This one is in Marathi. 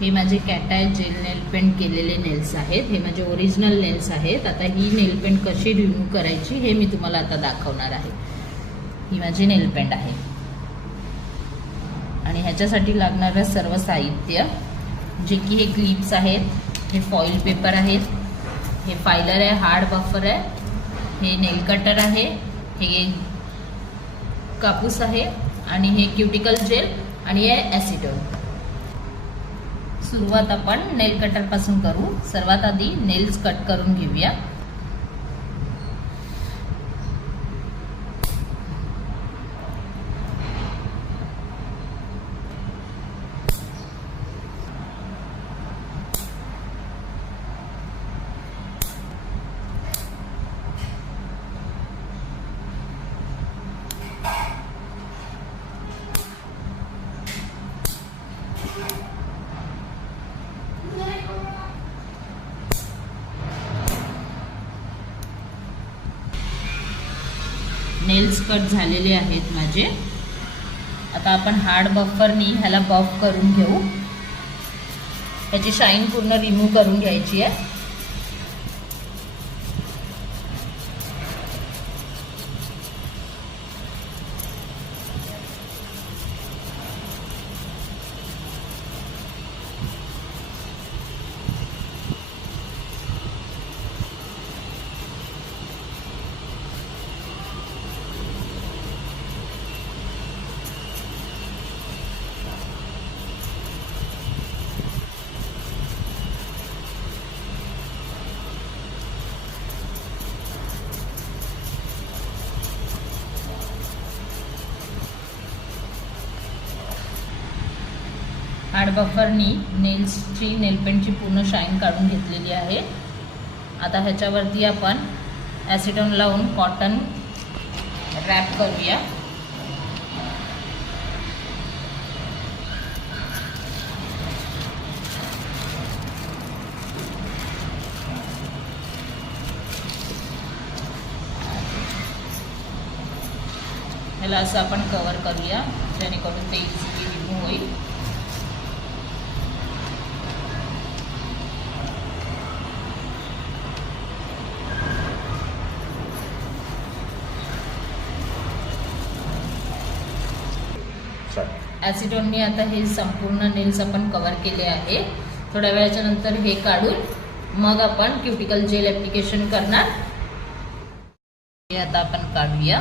हे माझे कॅटाय जेल नेल पेंट केलेले नेल्स आहेत. हे माझे ओरिजिनल नेल्स आहेत. आता ही नेल पेंट कशी रिमूव्ह करायची हे मी तुम्हाला आता दाखवणार आहे. ही माझी नेल पेंट आहे आणि ह्याच्यासाठी लागणारं सर्व साहित्य जे की हे क्लिप्स आहेत, हे फॉइल पेपर आहेत, हे फायलर आहे, हार्ड बफर आहे, हे नेल कटर आहे, हे कापूस आहे आणि हे क्युटिकल जेल आणि हे ॲसिटोन. सुरुवात आपण नेल कटर पासून करू. सर्वात आधी नेल्स कट करून घेऊया. नेल्स कट झालेले आहेत माझे. आता आपण हार्ड बफरनी ह्याला बफ करून घेऊ. ह्याची शाईन पूर्ण रिमूव्ह करून घ्यायची आहे. हार्ड बफरनी नेल्सची नेलपेंटची पूर्ण शाईन काढून घेतलेली आहे. आता ह्याच्यावरती आपण ॲसिटोन लावून कॉटन रॅप करूया. ह्याला असं आपण कव्हर करूया जेणेकरून ते इझिली रिमूव्ह होईल. ॲसिटोननी आता हे संपूर्ण नेल्स आपण कव्हर केले आहे. थोड्या वेळाच्या नंतर हे काढून मग आपण क्युटिकल जेल ॲप्लिकेशन करणार. हे आता आपण काढूया.